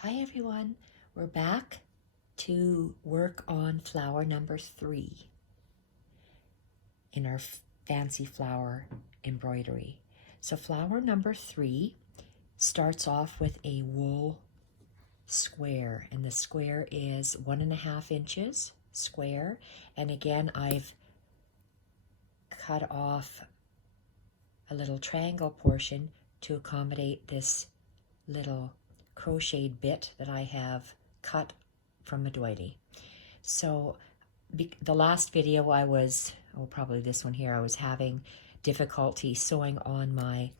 Hi everyone, we're back to work on flower number 3 in our fancy flower embroidery. So flower number 3 starts off with a wool square, and the square is 1.5 inches square. And again, I've cut off a little triangle portion to accommodate this little crocheted bit that I have cut from a doily. So the last video I was, probably this one here, I was having difficulty sewing on my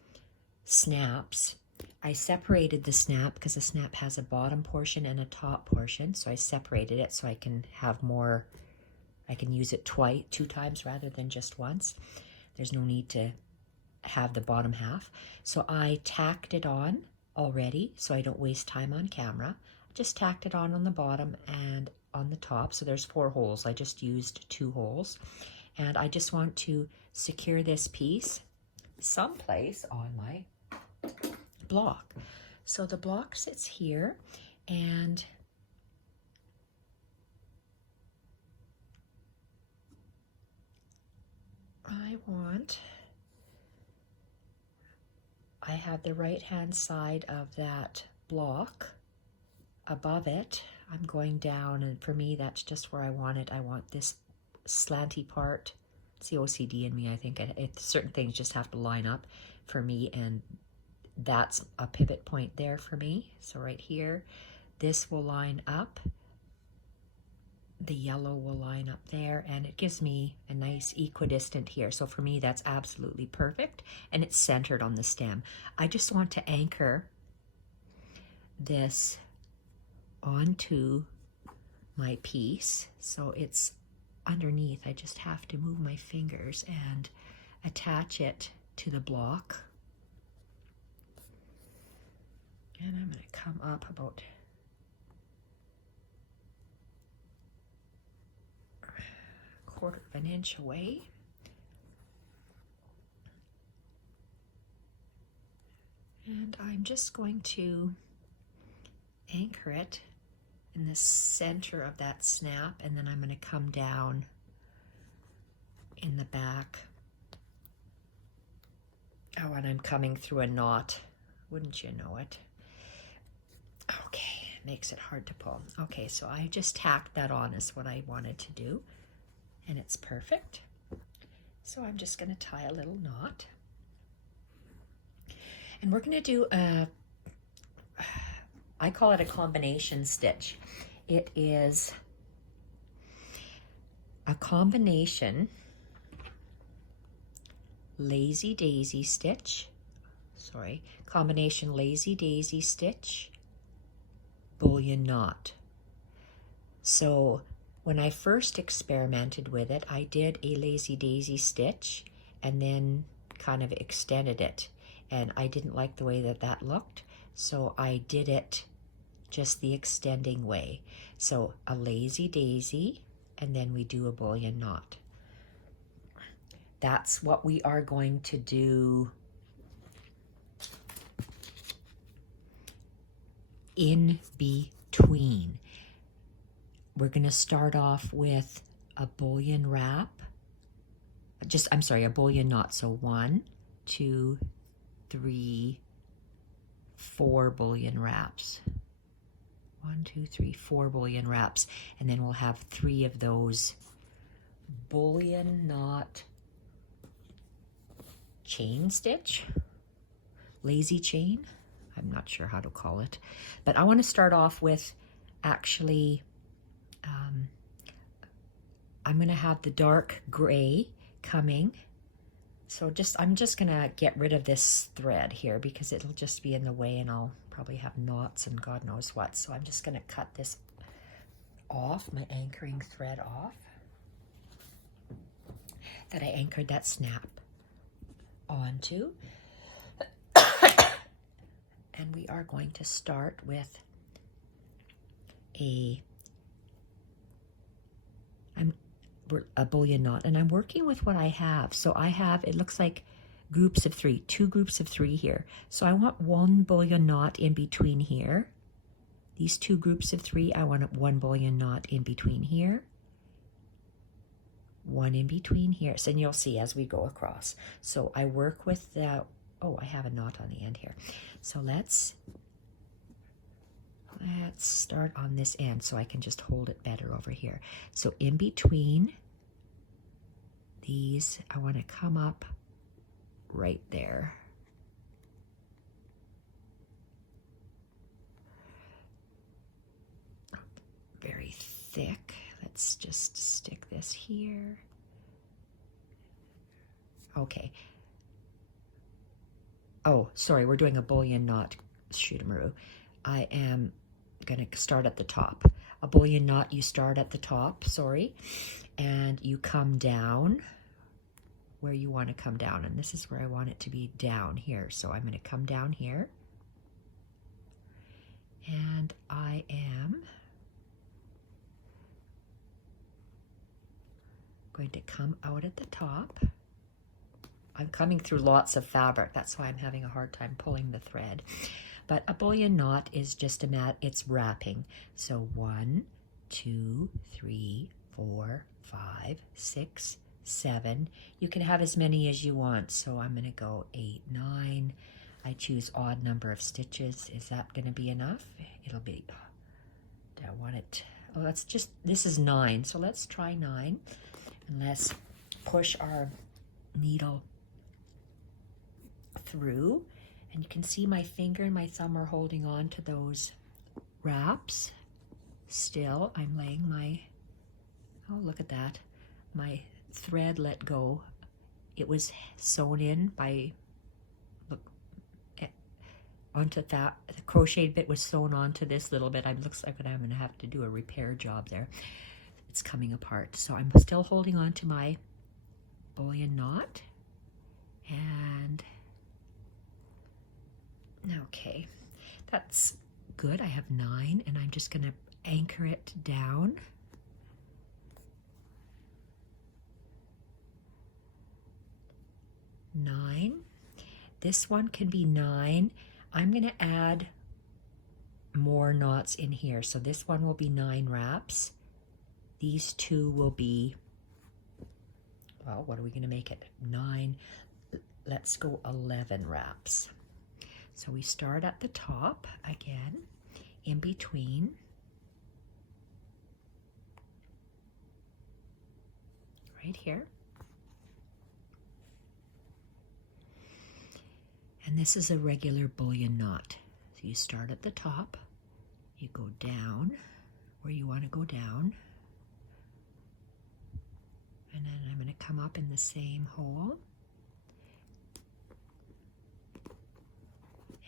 snaps. I separated the snap because the snap has a bottom portion and a top portion, so I separated it so I can have more, I can use it two times rather than just once. There's no need to have the bottom half. So I tacked it on already so I don't waste time on camera. Just tacked it on the bottom and on the top. So there's 4 holes. I just used 2 holes. And I just want to secure this piece someplace on my block. So the block sits here, and I have the right hand side of that block above it. I'm going down, and for me that's just where I want it. I want this slanty part. It's the OCD in me, I think. Certain things just have to line up for me, and that's a pivot point there for me. So right here, this will line up. The yellow will line up there, and it gives me a nice equidistant here. So for me, that's absolutely perfect, and it's centered on the stem. I just want to anchor this onto my piece so it's underneath. I just have to move my fingers and attach it to the block. And I'm going to come up about a 1/4 of an inch away. And I'm just going to anchor it in the center of that snap, and then I'm going to come down in the back. Oh, and I'm coming through a knot. Wouldn't you know it? Okay, it makes it hard to pull. Okay, so I just tacked that on is what I wanted to do, and it's perfect. So I'm just going to tie a little knot. And we're going to do I call it a combination stitch. It is a combination lazy daisy stitch, combination lazy daisy stitch, bullion knot. So when I first experimented with it, I did a lazy daisy stitch and then kind of extended it, and I didn't like the way that looked, so I did it just the extending way. So a lazy daisy, and then we do a bullion knot. That's what we are going to do in between. We're going to start off with a bullion wrap. A bullion knot. So 1, 2, 3, 4 bullion wraps. 1, 2, 3, 4 bullion wraps, and then we'll have 3 of those bullion knot chain stitch, lazy chain. I'm not sure how to call it, but I want to start off with actually I'm going to have the dark gray coming. So I'm just going to get rid of this thread here because it'll just be in the way, and I'll probably have knots and God knows what. So I'm just going to cut this off, my anchoring thread off that I anchored that snap onto. And we are going to start with a bullion knot, and I'm working with what I have. So I have, it looks like groups of 3, 2 groups of 3 here. So I want 1 bullion knot in between here, These two groups of 3, I want one bullion knot in between here, one in between here. So, and you'll see as we go across. So I work with the, oh, I have a knot on the end here. So let's start on this end so I can just hold it better over here. So in between these, I want to come up right there. Very thick. Let's just stick this here. Okay. Oh, sorry, we're doing a bullion knot, shootamaroo. I am going to start at the top. A bullion knot, you start at the top, sorry, and you come down where you want to come down. And this is where I want it to be down here. So I'm going to come down here. And I am going to come out at the top. I'm coming through lots of fabric. That's why I'm having a hard time pulling the thread. But a bullion knot is just a mat, it's wrapping. So 1, 2, 3, 4, 5, 6, 7. You can have as many as you want. So I'm going to go 8, 9. I choose odd number of stitches. Is that going to be enough? It'll be, do I want it? Oh, that's just, this is 9. So let's try 9. And let's push our needle through. And you can see my finger and my thumb are holding on to those wraps. Still, I'm laying my, oh, look at that. My thread let go. It was sewn in by, look, onto that. The crocheted bit was sewn onto this little bit. It looks like I'm going to have to do a repair job there. It's coming apart. So I'm still holding on to my bullion knot. And okay, that's good. I have 9, and I'm just going to anchor it down. Nine. This one can be 9. I'm going to add more knots in here. So this one will be 9 wraps. These two will be, well, what are we going to make it? 9. Let's go 11 wraps. So we start at the top again, in between. Right here. And this is a regular bullion knot. So you start at the top, you go down where you want to go down, and then I'm going to come up in the same hole.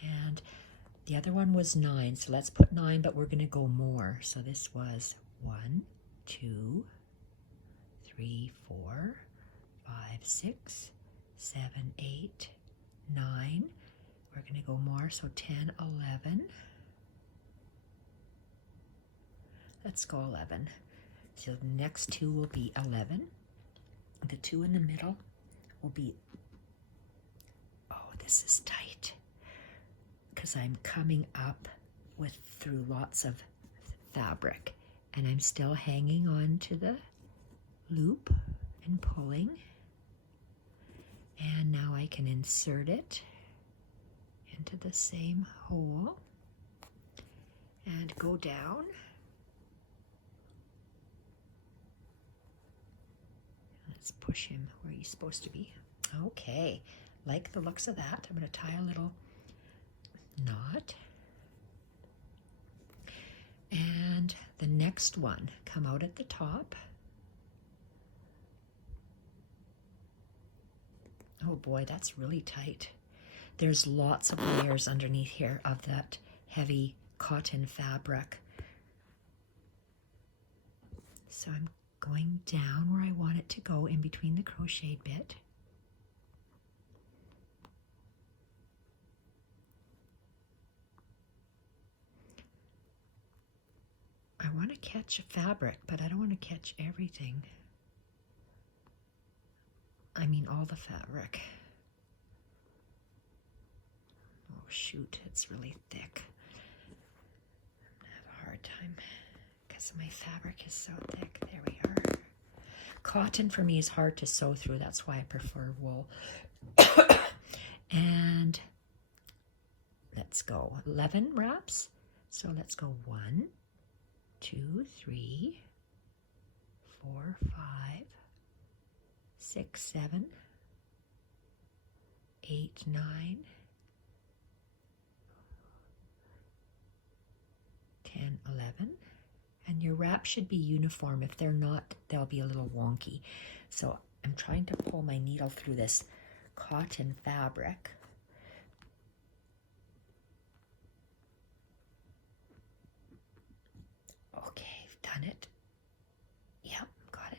And the other one was 9, so let's put 9, but we're going to go more. So this was 1, 2, 3, 4, 5, 6, 7, 8, 9. We're going to go more, so 10, 11. Let's go 11. So the next two will be 11. The two in the middle will be, oh, this is tight, because I'm coming up through lots of fabric, and I'm still hanging on to the loop and pulling. And now I can insert it into the same hole and go down. Let's push him where he's supposed to be. Okay, like the looks of that. I'm going to tie a little knot. And the next one, come out at the top. Oh boy, that's really tight. There's lots of layers underneath here of that heavy cotton fabric. So I'm going down where I want it to go in between the crochet bit. I want to catch fabric, but I don't want to catch everything. I mean all the fabric. Oh shoot, it's really thick. I'm gonna have hard time because my fabric is so thick. There we are. Cotton for me is hard to sew through. That's why I prefer wool. And let's go 11 wraps. So let's go 1, 2, 3, 4, 5, 6, 7, 8, 9, 10, 11. And your wrap should be uniform. If they're not, they'll be a little wonky. So I'm trying to pull my needle through this cotton fabric. Okay, I've done it. Yep, got it.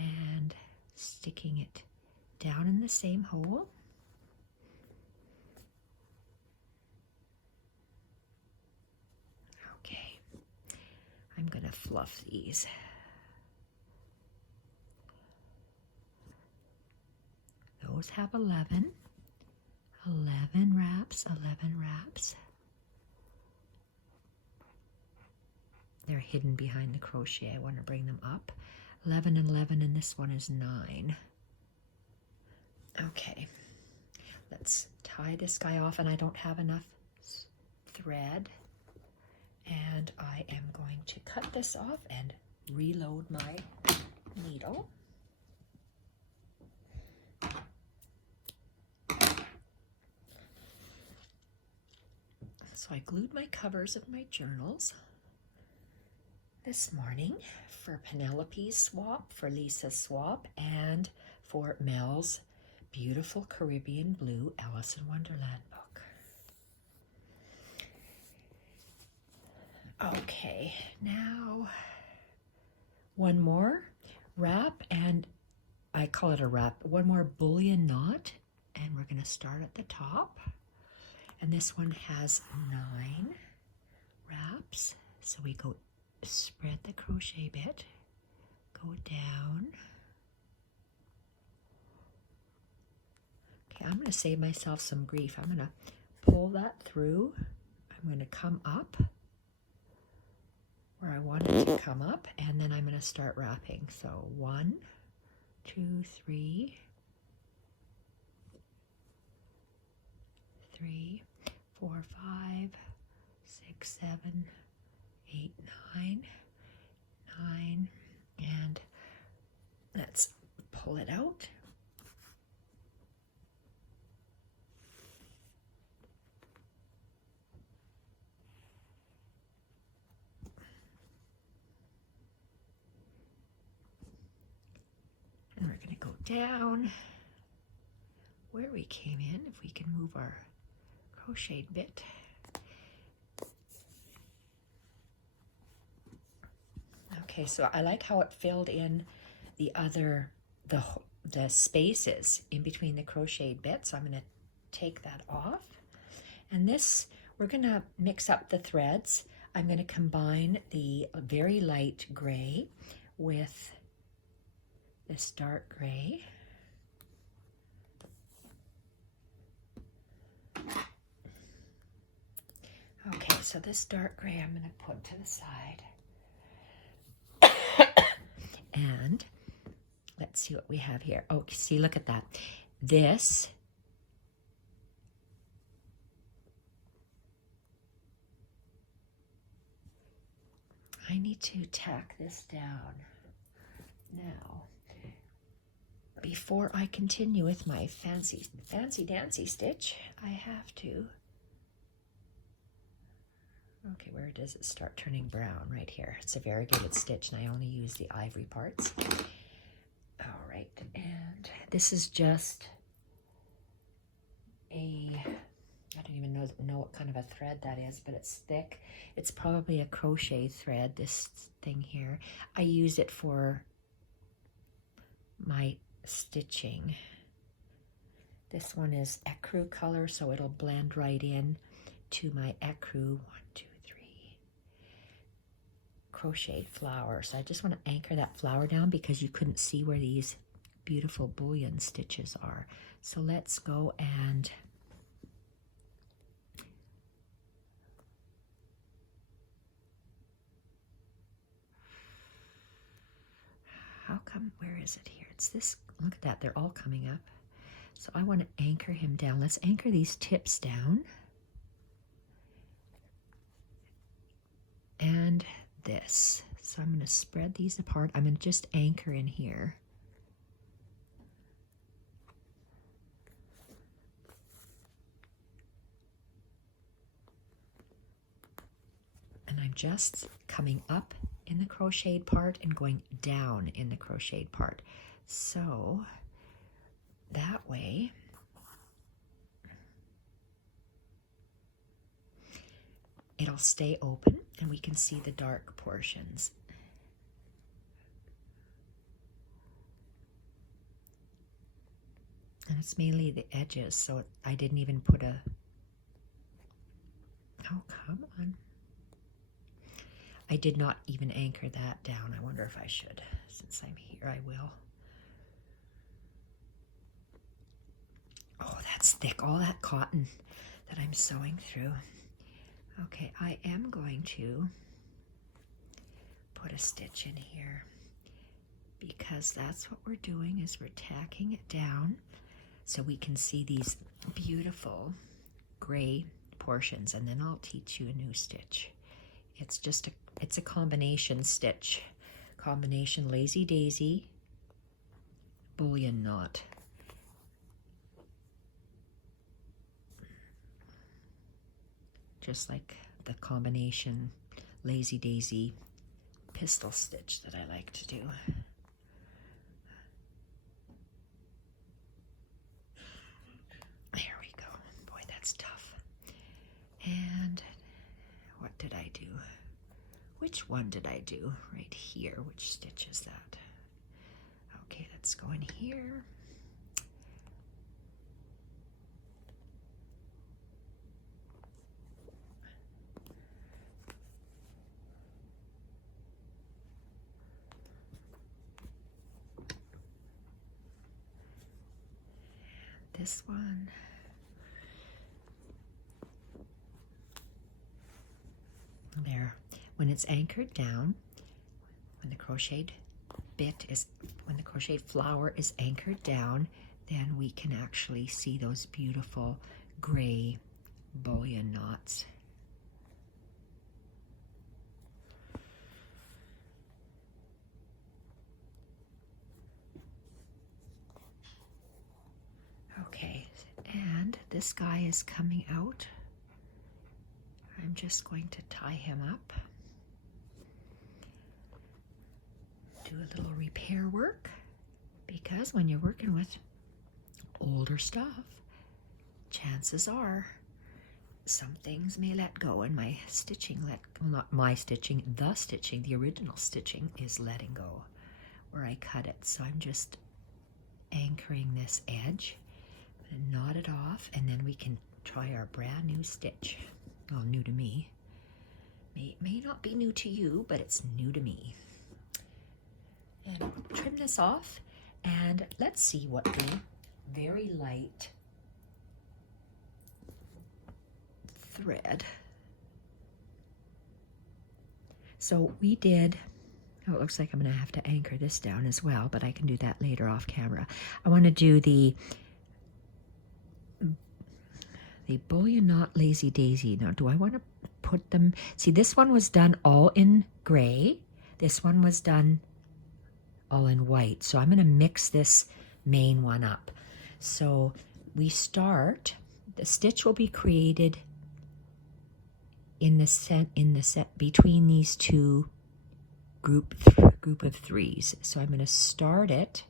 And sticking it down in the same hole. Okay, I'm gonna fluff these. Those have 11 wraps, 11 wraps. They're hidden behind the crochet. I want to bring them up. 11 and 11, and this one is 9. Okay, let's tie this guy off, and I don't have enough thread. And I am going to cut this off and reload my needle. So I glued my covers of my journals this morning for Penelope's swap, for Lisa's swap, and for Mel's beautiful Caribbean blue Alice in Wonderland book. Okay, now one more wrap, and I call it a wrap, one more bullion knot, and we're going to start at the top. And this one has 9 wraps. So we go spread the crochet bit, go down. Okay, I'm going to save myself some grief. I'm going to pull that through. I'm going to come up where I want it to come up, and then I'm going to start wrapping. So 1, 2, 3, 4, 5, 6, 7, 8, 9, and let's pull it out. And we're going to go down where we came in, if we can move our crocheted bit. Okay, so I like how it filled in the spaces in between the crocheted bits. So I'm going to take that off. And this, we're going to mix up the threads. I'm going to combine the very light gray with this dark gray. Okay, so this dark gray I'm going to put to the side. And let's see what we have here. Oh, see, look at that. This I need to tack this down now. Before I continue with my fancy dancy stitch, I have to. Okay, where does it start turning brown? Right here. It's a variegated stitch, and I only use the ivory parts. All right, and this is just I don't even know what kind of a thread that is, but it's thick. It's probably a crochet thread, this thing here. I use it for my stitching. This one is ecru color, so it'll blend right in to my ecru 1, 2, 3 crochet flower. So I just want to anchor that flower down because you couldn't see where these beautiful bullion stitches are. So let's go and how come, where is it here? It's this, look at that, they're all coming up. So I want to anchor him down. Let's anchor these tips down. And this. So I'm going to spread these apart. I'm going to just anchor in here. And I'm just coming up in the crocheted part and going down in the crocheted part. So that way it'll stay open and we can see the dark portions. And it's mainly the edges, so I didn't even put a, oh, come on. I did not even anchor that down. I wonder if I should. Since I'm here, I will. Oh, that's thick, all that cotton that I'm sewing through. Okay, I am going to put a stitch in here because that's what we're doing, is we're tacking it down so we can see these beautiful gray portions, and then I'll teach you a new stitch. It's just it's a combination stitch. Combination lazy daisy, bullion knot. Just like the combination lazy daisy pistol stitch that I like to do. There we go. Boy, that's tough. And what did I do? Which one did I do? Right here. Which stitch is that? Okay, let's go in here. This one. There. When it's anchored down, when the crocheted flower is anchored down, then we can actually see those beautiful gray bullion knots. Okay, and this guy is coming out. I'm just going to tie him up. Do a little repair work, because when you're working with older stuff, chances are some things may let go, and my stitching well, not my stitching, the original stitching is letting go where I cut it. So I'm just anchoring this edge and knot it off, and then we can try our brand new stitch. Well, new to me. May not be new to you, but it's new to me. And I'll trim this off, and let's see what the very light thread. So we did, oh, it looks like I'm going to have to anchor this down as well, but I can do that later off camera. I want to do the bullion knot lazy daisy. Now, do I want to put them, see, this one was done all in gray. This one was done all in white. So I'm going to mix this main one up. So we start, the stitch will be created in the set between these two group of threes. So I'm going to start it.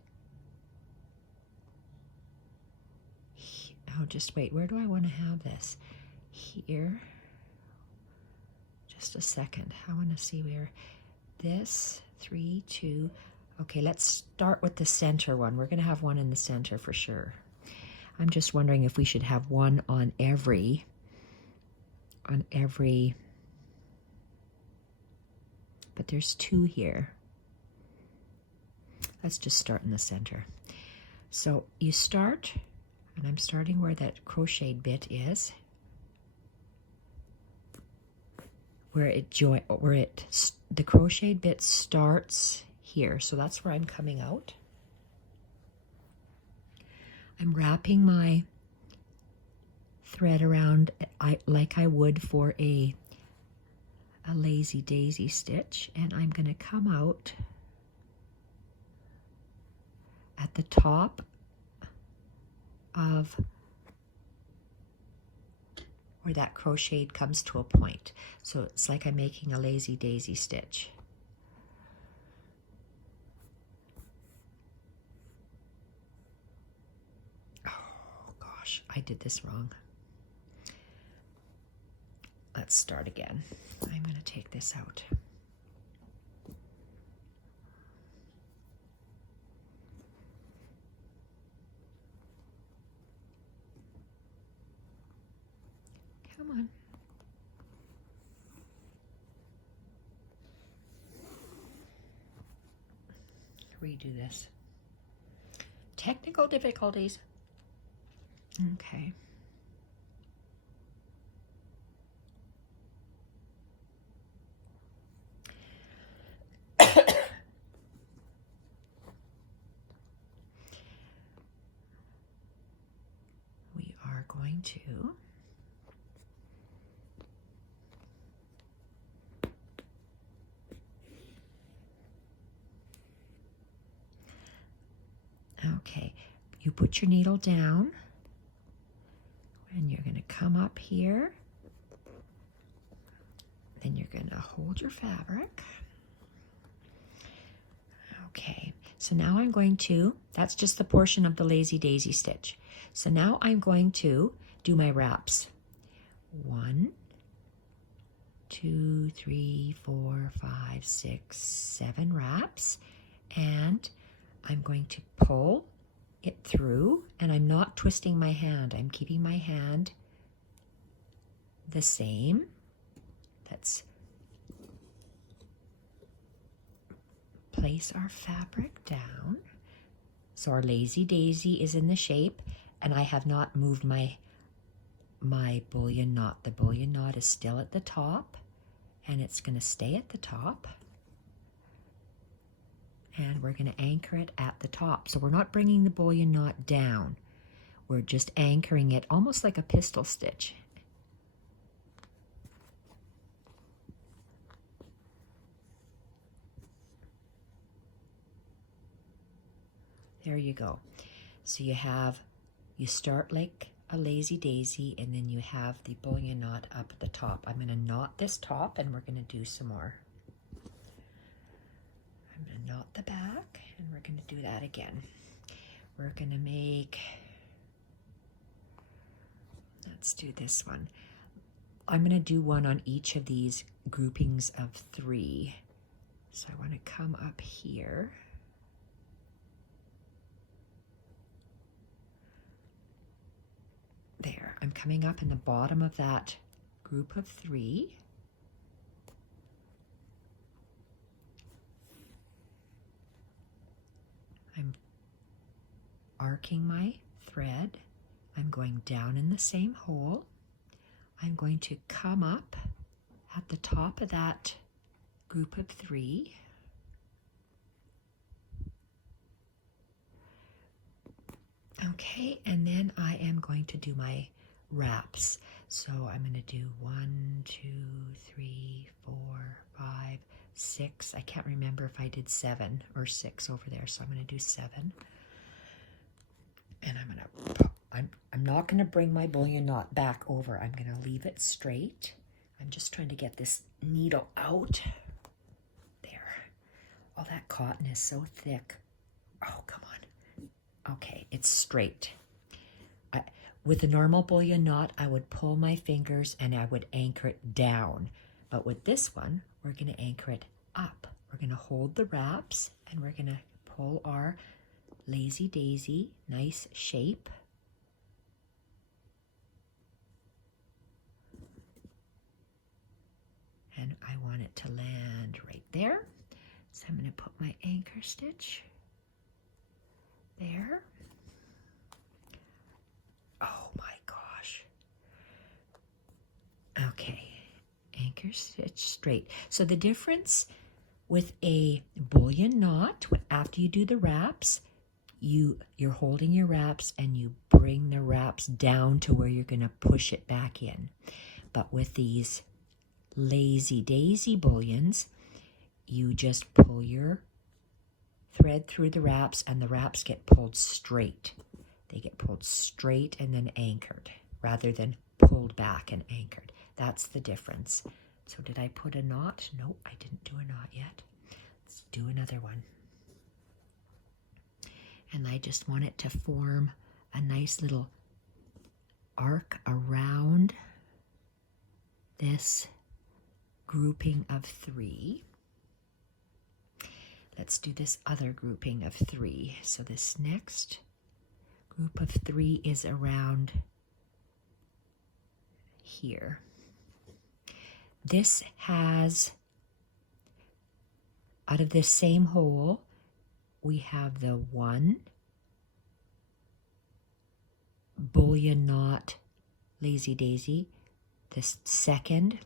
Oh, just wait, where do I want to have this? Here. Just a second. I want to see where this 3, 2. Okay, let's start with the center one. We're going to have one in the center for sure. I'm just wondering if we should have one on every, but there's 2 here. Let's just start in the center. So you start, and I'm starting where that crocheted bit is, the crocheted bit starts here. So that's where I'm coming out. I'm wrapping my thread around like I would for a lazy daisy stitch, and I'm going to come out at the top of where that crocheted comes to a point. So it's like I'm making a lazy daisy stitch. Oh gosh, I did this wrong. Let's start again. I'm going to take this out. Come on. Redo this. Technical difficulties. Okay. We are going to okay, you put your needle down and you're going to come up here. Then you're going to hold your fabric. Okay, so now I'm going to, that's just the portion of the lazy daisy stitch. So now I'm going to do my wraps. 1, 2, 3, 4, 5, 6, 7 wraps. And I'm going to pull it through, and I'm not twisting my hand. I'm keeping my hand the same. Let's place our fabric down. So our lazy daisy is in the shape, and I have not moved my bullion knot. The bullion knot is still at the top, and it's going to stay at the top. And we're going to anchor it at the top. So we're not bringing the bullion knot down. We're just anchoring it almost like a pistol stitch. There you go. So you start like a lazy daisy, and then you have the bullion knot up at the top. I'm going to knot this top, and we're going to do some more. I'm going to knot the back, and we're going to do that again. We're going to make, let's do this one. I'm going to do one on each of these groupings of 3. So I want to come up here. There, I'm coming up in the bottom of that group of 3. I'm arcing my thread. I'm going down in the same hole. I'm going to come up at the top of that group of 3. Okay, and then I am going to do my wraps. So I'm going to do 1, 2, 3, 4, 5, 6. I can't remember if I did 7 or 6 over there, so I'm going to do 7. And I'm not going to bring my bullion knot back over. I'm going to leave it straight. I'm just trying to get this needle out. There. Oh, that cotton is so thick. Oh, come on. Okay, it's straight. With a normal bullion knot, I would pull my fingers and I would anchor it down. But with this one, we're going to anchor it up. We're going to hold the wraps, and we're going to pull our lazy daisy, nice shape. And I want it to land right there. So I'm going to put my anchor stitch there. Oh my gosh. Okay, anchor stitch straight. So the difference with a bullion knot, after you do the wraps, you're holding your wraps and you bring the wraps down to where you're going to push it back in. But with these lazy daisy bullions, you just pull your thread through the wraps and the wraps get pulled straight. They get pulled straight and then anchored rather than pulled back and anchored. That's the difference. So did I put a knot? No, I didn't do a knot yet. Let's do another one. And I just want it to form a nice little arc around this grouping of 3. Let's do this other grouping of 3. So this next group of 3 is around here. This has, out of this same hole, we have the 1 bullion knot lazy daisy, the second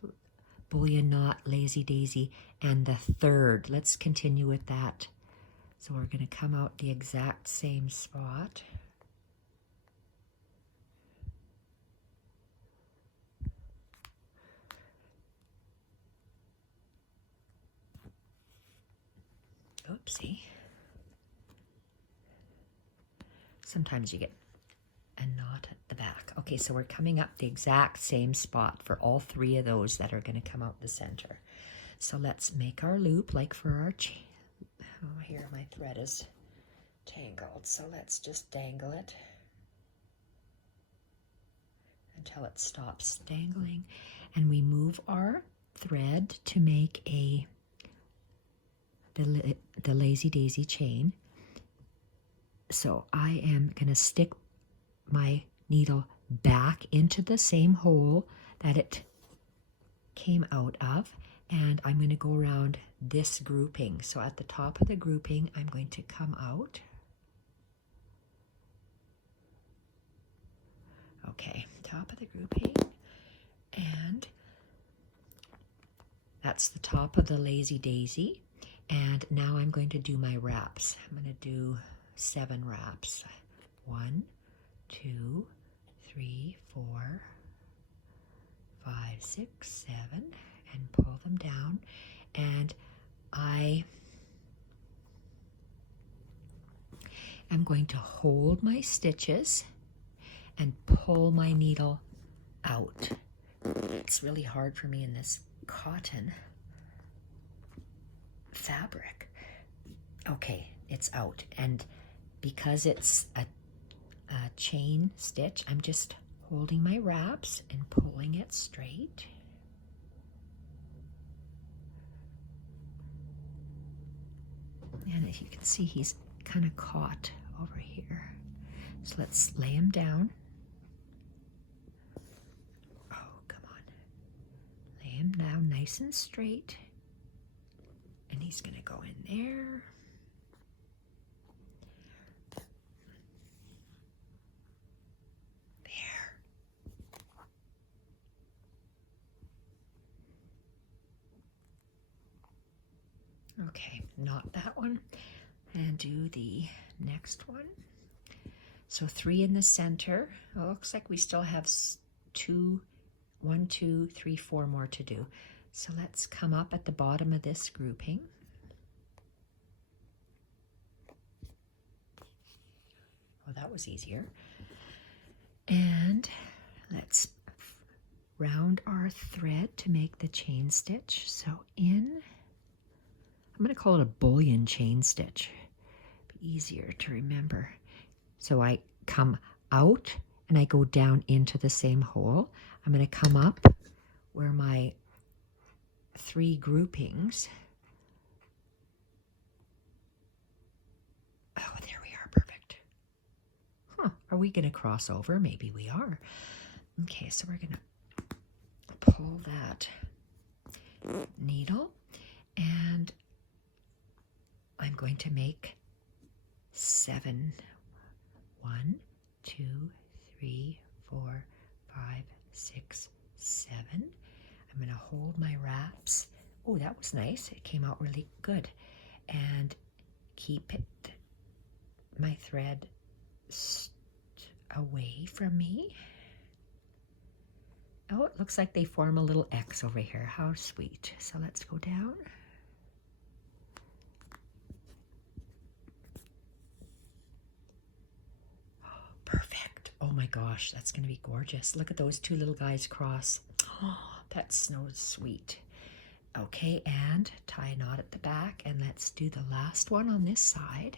bullion knot lazy daisy, and the third. Let's continue with that. So we're going to come out the exact same spot. Oopsie. Sometimes you get a knot at the back. Okay, so we're coming up the exact same spot for all 3 of those that are going to come out the center. So let's make our loop like for our chain. Oh, here my thread is tangled. So let's just dangle it until it stops dangling. And we move our thread to make the lazy daisy chain. So I am going to stick my needle back into the same hole that it came out of, and I'm going to go around this grouping. So at the top of the grouping, I'm going to come out. Okay, top of the grouping, and that's the top of the lazy daisy. And now I'm going to do my wraps. I'm going to do 7 wraps. 1, 2, 3, 4, 5, 6, 7, and pull them down. And I am going to hold my stitches and pull my needle out. It's really hard for me in this cotton fabric. Okay, it's out. And because it's a chain stitch, I'm just holding my wraps and pulling it straight. And as you can see, he's kind of caught over here. So let's lay him down. Oh, come on. Lay him down nice and straight. And he's going to go in there. Okay, not that one. And do the next one. So 3 in the center. Well, it looks like we still have 1, 2, 3, 4 more to do. So let's come up at the bottom of this grouping. Oh, that was easier. And let's round our thread to make the chain stitch. So I'm going to call it a bullion chain stitch. Be easier to remember. So I come out and I go down into the same hole. I'm going to come up where my 3 groupings. Oh, there we are. Perfect. Huh. Are we going to cross over? Maybe we are. Okay, so we're going to pull that needle, and I'm going to make 7. 1, 2, 3, 4, 5, 6, 7. I'm going to hold my wraps Oh, that was nice. It came out really good. And keep it, my thread away from me. Oh, it looks like they form a little X over here. How sweet. So let's go down. Perfect. Oh my gosh, that's going to be gorgeous. Look at those two little guys cross. Oh, that's so sweet. Okay, and tie a knot at the back, and let's do the last one on this side.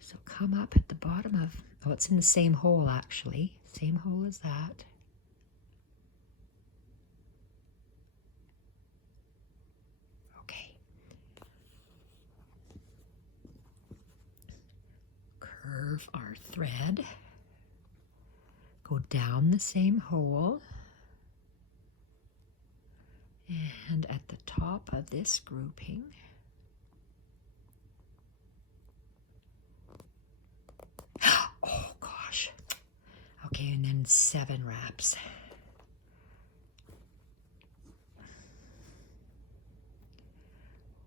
So come up at the bottom of, oh, it's in the same hole actually. Same hole as that. Okay. Curve our thread. Go down the same hole. And at the top of this grouping, oh gosh. Okay, and then 7 wraps.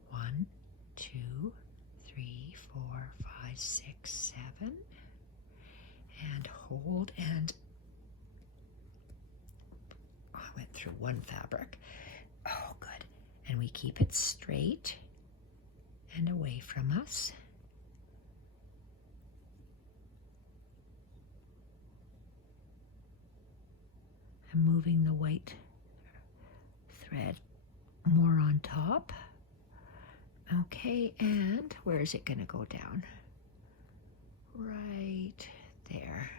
One, 2, 3, 4, 5, 6, 7. And hold, and oh, I went through one fabric. Oh, good. And we keep it straight and away from us. I'm moving the white thread more on top. Okay, and where is it going to go down? Right there.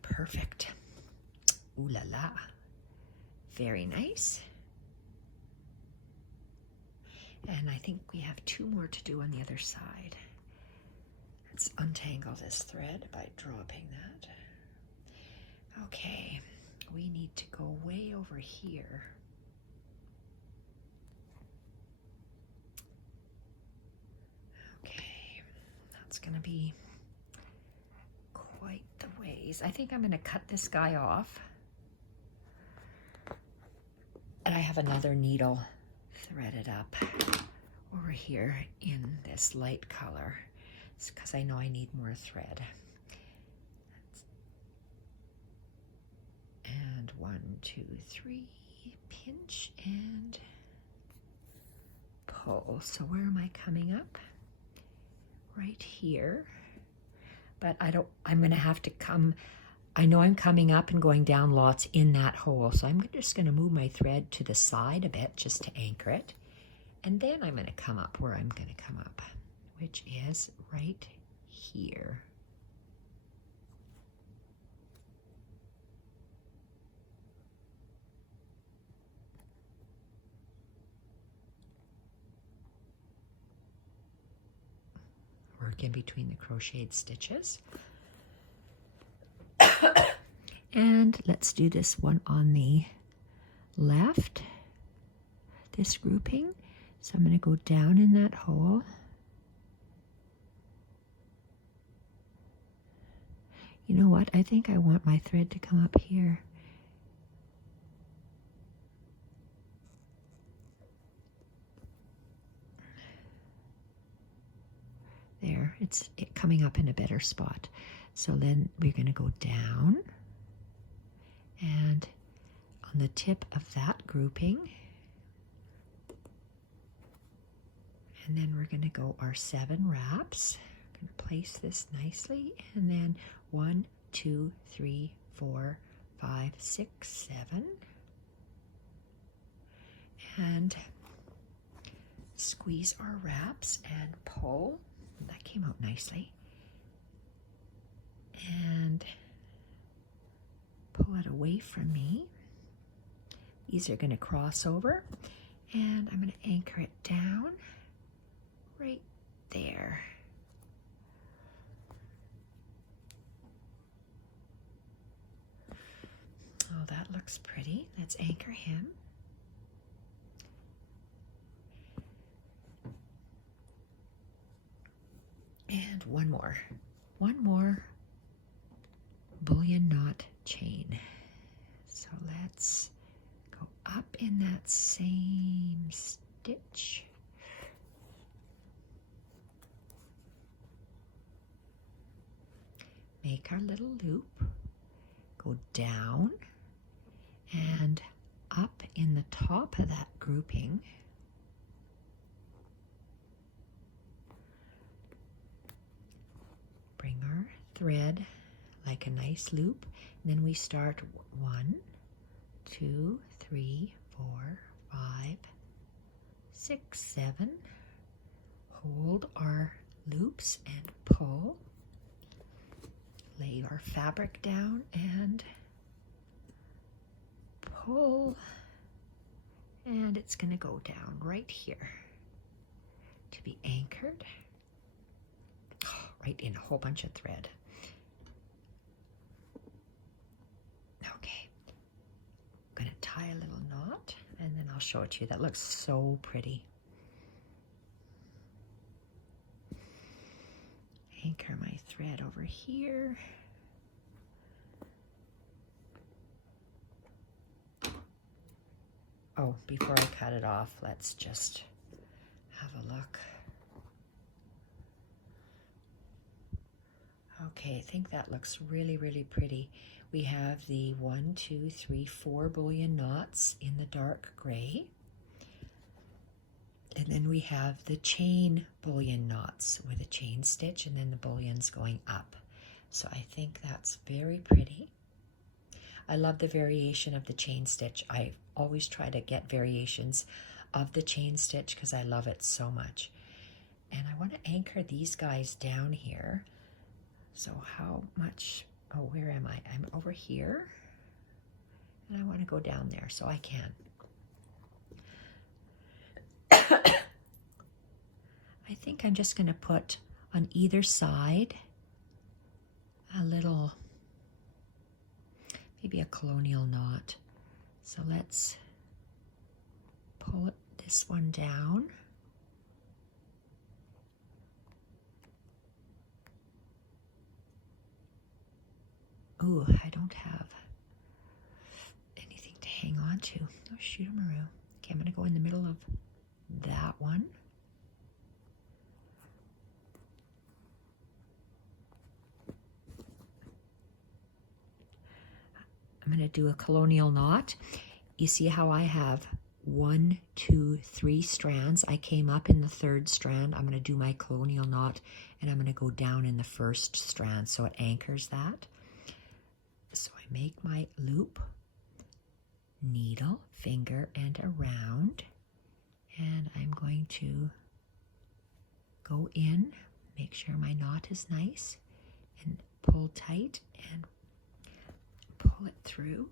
Perfect. Ooh la la. Very nice. And I think we have 2 more to do on the other side. Let's untangle this thread by dropping that. Okay, we need to go way over here. Okay, that's gonna be quite the ways. I think I'm gonna cut this guy off. And I have another needle threaded up over here in this light color. It's because I know I need more thread. And 1, 2, 3, pinch and pull. So where am I coming up? Right here. But I'm gonna have to come, I know I'm coming up and going down lots in that hole, so I'm just going to move my thread to the side a bit just to anchor it. And then I'm going to come up where I'm going to come up, which is right here. Work in between the crocheted stitches. And let's do this one on the left, this grouping. So I'm going to go down in that hole. You know what? I think I want my thread to come up here. There, it's coming up in a better spot. So then we're going to go down. And on the tip of that grouping, and then we're going to go our 7 wraps. I'm going to place this nicely, and then 1, 2, 3, 4, 5, 6, 7, and squeeze our wraps and pull. That came out nicely, and pull it away from me. These are going to cross over, and I'm going to anchor it down right there. Oh, that looks pretty. Let's anchor him. And one more bullion knot chain. So let's go up in that same stitch. Make our little loop, go down and up in the top of that grouping. Bring our thread like a nice loop, and then we start 1, 2, 3, 4, 5, 6, 7. Hold our loops and pull. Lay our fabric down and pull, and it's going to go down right here to be anchored right in a whole bunch of thread. Okay, I'm going to tie a little knot and then I'll show it to you. That looks so pretty. Anchor my thread over here. Oh, before I cut it off, let's just have a look. Okay, I think that looks really, really pretty. We have the 1, 2, 3, 4 bullion knots in the dark gray. And then we have the chain bullion knots with a chain stitch and then the bullions going up. So I think that's very pretty. I love the variation of the chain stitch. I always try to get variations of the chain stitch because I love it so much. And I want to anchor these guys down here. So how much, oh, where am I? I'm over here. And I want to go down there so I can. I think I'm just going to put on either side a little, maybe a colonial knot. So let's pull this one down. Ooh, I don't have anything to hang on to. Oh, shoot, Maru. Okay, I'm going to go in the middle of that one. I'm going to do a colonial knot. You see how I have 1, 2, 3 strands. I came up in the third strand. I'm going to do my colonial knot and I'm going to go down in the first strand so it anchors that. So I make my loop, needle, finger, and around. And I'm going to go in, make sure my knot is nice, and pull tight and pull it through.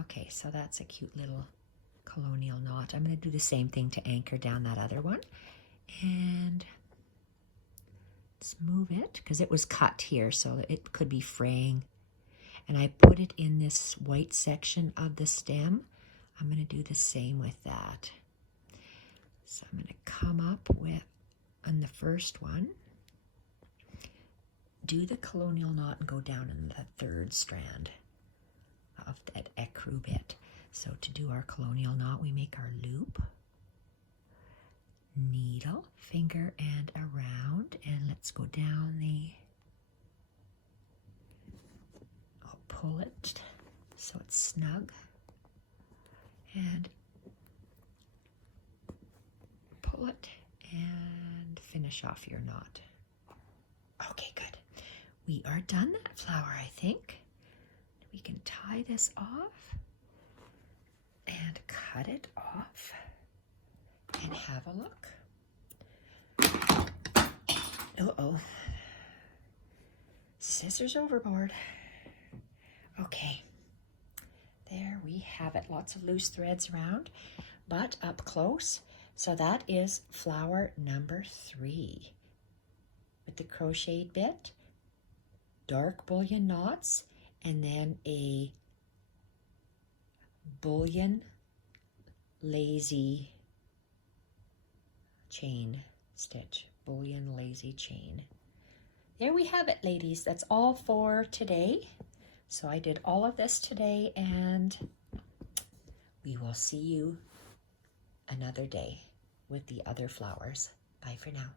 Okay, so that's a cute little colonial knot. I'm going to do the same thing to anchor down that other one. And let's move it, because it was cut here, so it could be fraying. And I put it in this white section of the stem. I'm going to do the same with that. So I'm going to come up with, on the first one, do the colonial knot and go down in the third strand of that ecru bit. So to do our colonial knot, we make our loop, needle, finger, and around, and let's go down the, I'll pull it so it's snug, and pull it and finish off your knot. Okay, good. We are done that flower, I think. We can tie this off and cut it off and have a look. Uh-oh. Scissors overboard. Okay. There we have it. Lots of loose threads around, but up close. So that is flower number 3 with the crocheted bit, dark bullion knots, and then a bullion lazy chain stitch, bullion lazy chain. There we have it, ladies. That's all for today So I did all of this today, and we will see you another day with the other flowers. Bye for now.